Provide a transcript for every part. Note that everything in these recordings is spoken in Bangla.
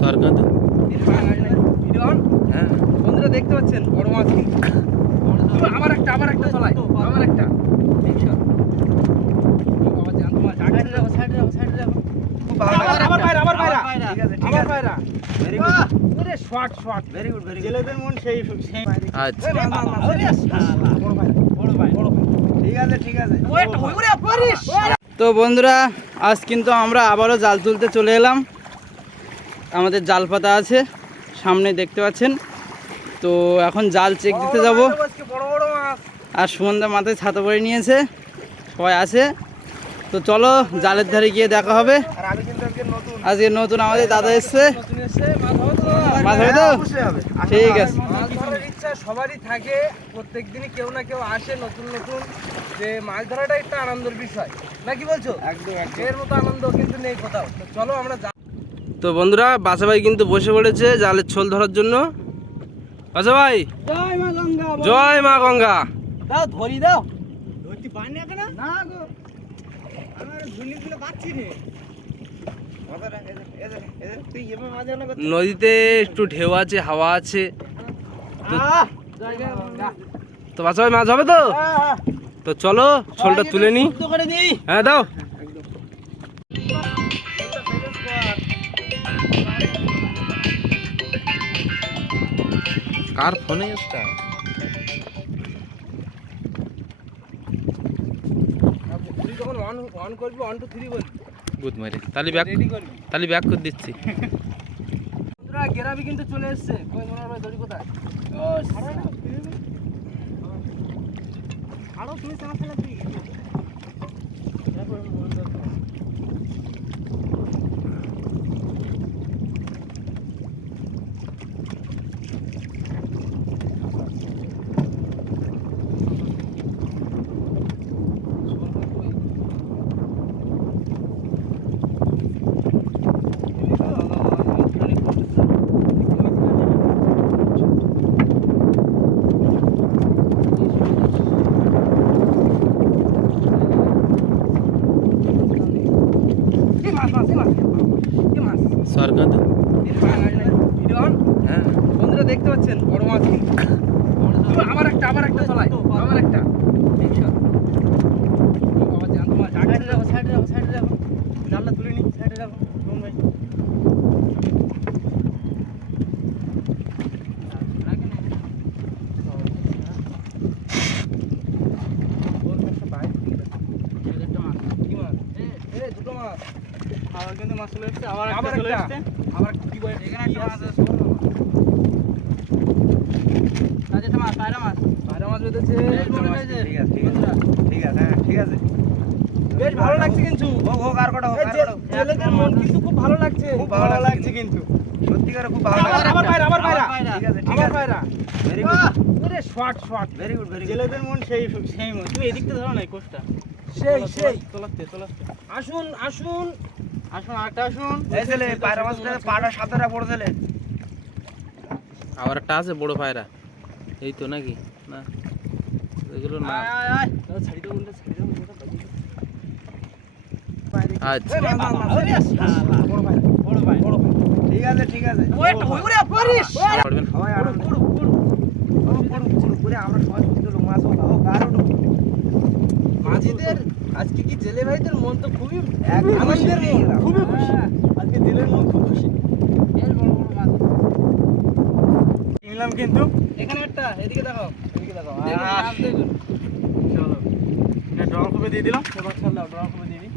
সরকার হ্যাঁ বন্ধুরা দেখতে পাচ্ছেন বড় মাছ কিন্তু আবার একটা চলাই আবার একটা তো বন্ধুরা আজ কিন্তু আমরা আবারও জাল তুলতে চলে এলাম। আমাদের জাল পাতা আছে সামনে দেখতে পাচ্ছেন। তো এখন জাল চেক দিতে যাব। আর সুমনদা মাথায় ছাতা পরে নিয়েছে, সবাই আছে। তো চলো জালের ধারে গিয়ে দেখা হবে। আজকে নতুন আমাদের দাদা এসছে, মাছ হবে তো? ঠিক আছে। মাছ ধরার ইচ্ছা সবারই থাকে, প্রত্যেক দিনই কেউ না কেউ আসে নতুন নতুন। যে মাছ ধরাটা একটা আনন্দের বিষয়, নাকি বলছো? একদম এর মতো আনন্দ কিন্তু নেই কোথাও। তো চলো আমরা। তো বন্ধুরা বাসা ভাই কিন্তু বসে পড়েছে জালের ছোল ধরার জন্য। বাসা ভাই জয় মা গঙ্গা, জয় মা গঙ্গা। দাও ধরি দাও, ধরতে পারি না কেন? না গো আমার ঝুলিগুলো পাচ্ছি রে। নদীতে একটু ঢেউ আছে, হাওয়া আছে। তো বাসা ভাই মাছ হবে তো? তো চলো ছোলটা তুলে নি। হ্যাঁ দাও। কার ফোনে এটা? যখন অন করবি 1 2 3 বলবি বুঝ মারে, তাহলে ব্যাক রেডি করবি, তাহলে ব্যাক করে দিচ্ছি। বন্ধুরা গেরাবি কিন্তু চলে এসেছে। কই মনে হয় দড়ি কোথায়? ও ছাড়া না আরো তুমি চাষ ফেলা তুই। সরকার হ্যাঁ বন্ধুরা দেখতে পাচ্ছেন বড় মাছ কিন্তু আবার একটা চলাই আবার একটা। জালটা তুলে নি, সাইডে রাখো ভাই। দুটো মাছ আবার কিন্তু মাছ চলে এসছে। আবার চলে এসছে। আবার কি বলে এখানে একটা মাছ আছে, একটা মাছ পায়রা মাছ বেঁধেছে। ঠিক আছে ঠিক আছে হ্যাঁ ঠিক আছে। বেশ ভালো লাগছে কিন্তু আর কটা ছেলেদের মন কিন্তু খুব ভালো লাগছে, খুব ভালো লাগছে কিন্তু সত্যিকারে খুব ভালো লাগছে। আবার পায়রা ঠিক আছে ঠিক আছে পায়রা ভেরি গুড। ওরে শর্ট ভেরি গুড ছেলেদের মন সেই মন। তুমি এদিকটা ধরো না, এই কোষটা সেই তোলাতে আসুন আরেকটা আসুন। এই ছেলে পায়রা মাছটা পাটা সাতটা পড়ে ছেলে। আবার একটা আছে বড় পায়রা, এই তো নাকি? না এগুলো না। ছাড়ি দাও বলতে ছাড়ি দাও। আচ্ছা বড় পায়রা ঠিক আছে ওরে পারিস পড়বেন সবাই আরাম করে আমরা সবাই শুনতে মাছ ও কারণ মাঝিদের আজকে কি জেলে ভাইদের মন তো খুবই আনন্দের মন, খুবই খুশি আজকে জেলের মন খুব খুশি। এর বড় মাছ নিলাম কিন্তু এখানে একটা, এদিকে দেখো মাছ দেখুন। চলো এটা ড্রম করে দিয়ে দিলাম। এবার চল দাও ড্রম করে দিয়ে দিই।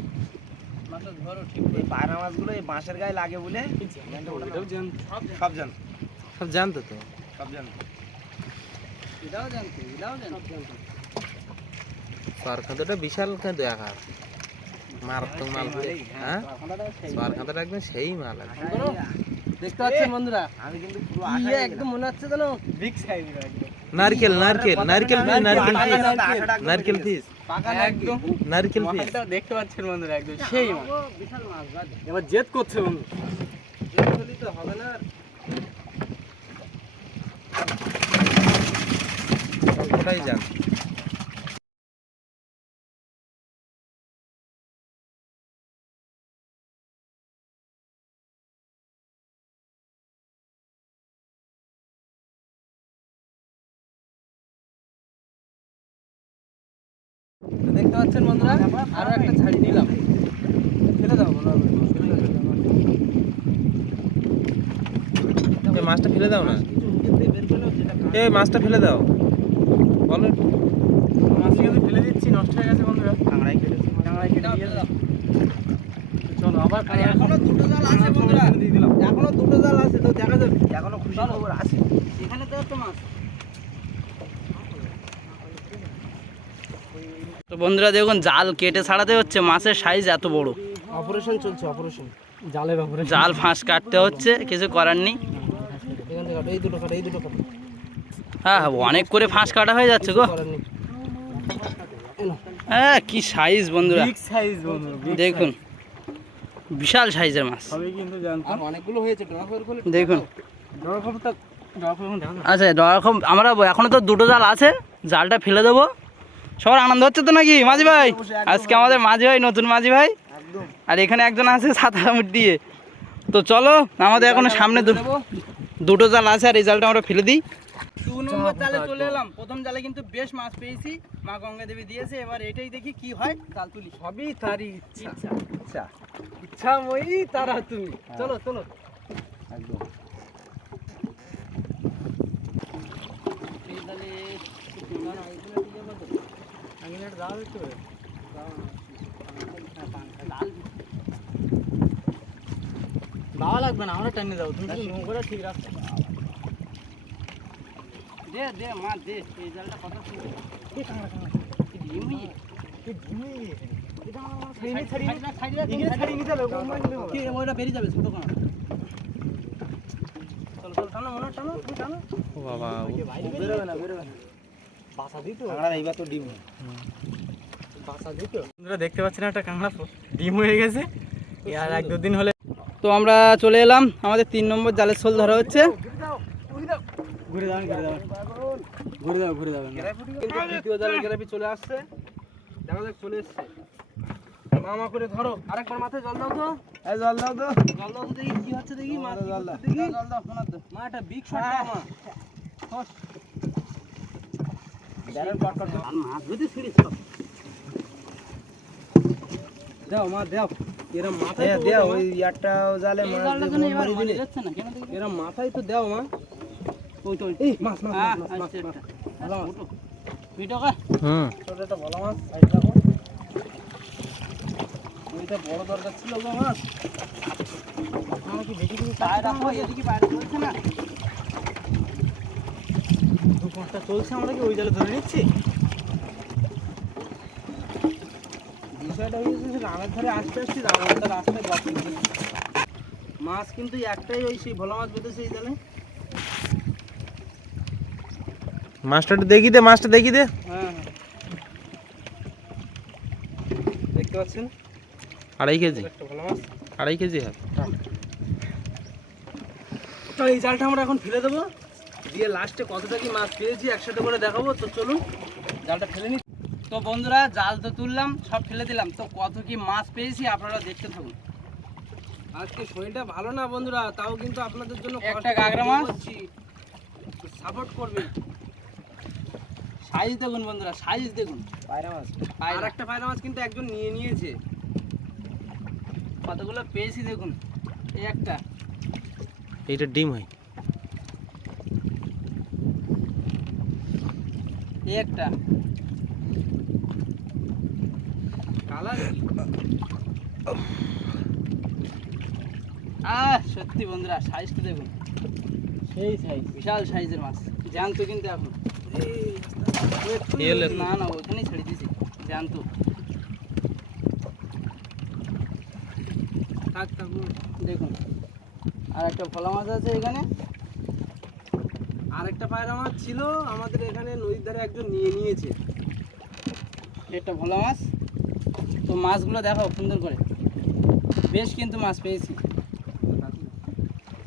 মাছটা ধরো ঠিক। এই পায়রা মাছগুলো এই বাঁশের গায়ে লাগে বলে সব জানতো তো সব জানতো এটাও জানতো। সরখাদাটা বিশাল কিন্তু একা মারাত্মক মাল। হ্যাঁ সরখাদাটা একদম সেই মাল দেখতে পাচ্ছেন বন্ধুরা। আমি কিন্তু পুরো একদম মনে হচ্ছে যেন বিগ সাইজ একদম নারকেল ফিশ পাকা একদম নারকেল ফিশ দেখতে পাচ্ছেন বন্ধুরা, একদম সেই মাছ বিশাল মাছ। এবার জেদ করছে বন্ধু, জেদ করলে তো হবে না। ওটাই জান। তো দেখতে পাচ্ছেন বন্ধুরা, আরো একটা ছাড়ি নিলাম। ফেলে দাও মাছটা ফেলে দাও না, এই মাছটা ফেলে দাও বলো। মাছটা কিন্তু ফেলে দিচ্ছি, নষ্ট হয়ে গেছে বন্ধুরা। টাংড়াই কেটে দিয়ে দাও। চলো আবার এখনো দুটো জাল আছে বন্ধুরা, এখনো দুটো জাল আছে, তো দেখা যাবে। এখনো খুশি খবর আছে। এখানে তো একটা মাছ। তো বন্ধুরা দেখুন, জাল কেটে ছাড়াতে হচ্ছে, মাছের সাইজ এত বড়। অপারেশন চলছে, অপারেশন জালের অপারেশন। জাল ফাঁস কাটতে হচ্ছে, কিছু করার নেই। এখান থেকে কাটো, এই দুটো কাটো, এই দুটো কাটো। হ্যাঁ, অনেক করে ফাঁস কাটা হয়ে যাচ্ছে গো। করার নেই। হ্যাঁ, কি সাইজ বন্ধুরা, বিগ সাইজ বন্ধুরা, দেখুন বিশাল সাইজের মাছ। সবই কিন্তু জানতাম। আর অনেকগুলো হয়েছে ড্রপার করে। দেখুন, ড্রপার তো ড্রপার এখন দেখো। আচ্ছা এরকম আমরা এখনো তো দুটো জাল আছে, জালটা ফেলে দেবো। সবার আনন্দ হচ্ছে তো নাকি মাঝি ভাই? আজকে আমাদের মাঝি ভাই, নতুন মাঝি ভাই, একদম। আর এখানে একজন আছে সাঁতার মুট দিয়ে। তো চলো, আমাদের এখনো সামনে দুটো জাল আছে, আর এই জালটা আমরা ফেলে দিই। 2 নম্বর জালে চলে এলাম। প্রথম জালে কিন্তু বেশ মাছ পেয়েছি, মা গঙ্গা দেবী দিয়েছে। এবার এটাই দেখি কি হয়, জাল তুলি। সবই তারই ইচ্ছা। ইচ্ছা ইচ্ছাময়ী তারা তুমি। চলো চলো একদম। এই জালে বাবা লাগবে না, আমরা টেনে যাবো। তুমি নৌকোটা ঠিক রাখছো। দে দে মা দে, এই জালটা কত সুন্দর। ডিমি ওইটা বেরিয়ে যাবে, ছোট কানা। চলো চলো, টানো মনে টানো, তুমি টানো। ও বাবা, বেরোবে না, বেরোবে না। বাসা দিত। কাঁকড়া এইবার তো ডিম। বাসা দিত। বন্ধুরা দেখতে পাচ্ছেন একটা কাঁকড়া ডিম হয়ে গেছে। আর 1-2 দিন হলে। তো আমরা চলে এলাম, আমাদের 3 নম্বর জালের শোল ধরা হচ্ছে। ঘুরে যাবেন, ঘুরে যাবেন, ঘুরে যাও, ঘুরে যাবেন। কিন্তু দ্বিতীয় জালের গ্রাফি চলে আসছে, দেখা যাক চলে এসছে। মামা করে ধরো, আরেকবার মাথায় জল দাও তো। এই জল দাও তো। জল দাও তো, দেখি কি হচ্ছে, দেখি মাছ জল দাও। দেখি। জল দাও, শোনা দাও মা, একটা বিগ শট দাও মা। হস ব্যারেল কট কর দাও। আর মাছ যদি ছিড়িস সব দাও মা, দাও। এরা মাথায় তো দাও, ওঠে, ওই ইয়ারটাও জালে এই মাছ জালটা দিয়ে জন্য বোম এবার মারি মাছ দিলে। যাচ্ছে না কেন দেখি। এরা মাথায় তো দাও মা। ওই তো এই মাছ মাছ মাছ মাছ মাছ। ভালো মাছ দুই টাকা। ছোট একটা ভালো মাছ সাইড রাখো। ওইটা বড় দরকার ছিল গো মাছ। আমরা কি বেশি কিছু পায়ে রাখো, এদিকে পায়ে চলছে না। 2-5টা চলছে, আমরা কি ওই জালে ধরে নিচ্ছি? বিষয়টা হয়েছে রামের ধারে আসতে আসছি, রামের ধারে রাস্তায় গর্ত হয়েছে। মাছ কিন্তু একটাই, ওই সেই ভোলা মাছ বেঁধেছে এই জালে। মাছটা দেখি দে, মাছটা দেখি দে। হ্যাঁ হ্যাঁ, দেখতে পাচ্ছেন 2.5 কেজি, একটা ভোলা মাছ। 2.5 কেজি হয়। তো এই জালটা আমরা এখন ফেলে দেবো, দিয়ে লাস্টে কতটা কি মাছ পেয়েছি একসাথে করে দেখাবো। তো চলুন জালটা ফেলে নিই। তো বন্ধুরা, জাল তো তুললাম, সব ফেলে দিলাম, তো কত কি মাছ পেয়েছি আপনারা দেখতে থাকুন। আজকে শরীরটা ভালো না বন্ধুরা, তাও কিন্তু আপনাদের জন্য একটা কাঁকড়া মাছ সাপোর্ট করবে। সাইজ দেখুন বন্ধুরা, সাইজ দেখুন। পায়রা মাছ। আর একটা পায়রা মাছ কিন্তু একজন নিয়ে নিয়েছে। কতগুলো পেয়েছি দেখুন। এই একটা, এইটা ডিম হয়। এই একটা কালার। সত্যি বন্ধুরা, সাইজটা দেখুন, সেই সাইজ। বিশাল সাইজের মাছ। জ্যান্ত কিন্তু এখন না না, ওখানেই ছেড়ে দিয়েছি জ্যান্ত। দেখুন, আর একটা ভোলা মাছ আছে এখানে। আর একটা পায়রা মাছ ছিল আমাদের এখানে নদীর ধারে, একজন নিয়ে নিয়েছে। একটা ভোলা মাছ। তো মাছগুলো দেখো সুন্দর করে, বেশ কিন্তু মাছ পেয়েছি।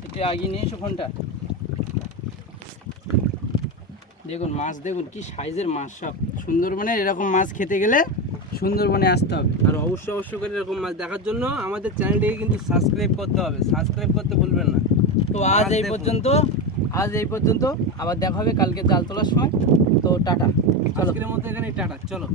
একটু আগিয়ে নিয়ে এসো ফোনটা। দেখুন মাছ, দেখুন কি সাইজের মাছ সব। সুন্দরবনে এরকম মাছ খেতে গেলে সুন্দরবনে আসতে হবে। আর অবশ্যই করে এরকম মাছ দেখার জন্য আমাদের চ্যানেলটিকে কিন্তু সাবস্ক্রাইব করতে হবে। সাবস্ক্রাইব করতে ভুলবেন না। তো আজ এই পর্যন্ত, আবার দেখা হবে কালকে জাল তোলার সময়। তো টাটা, আজকের মতো এখানে টাটা, চলো।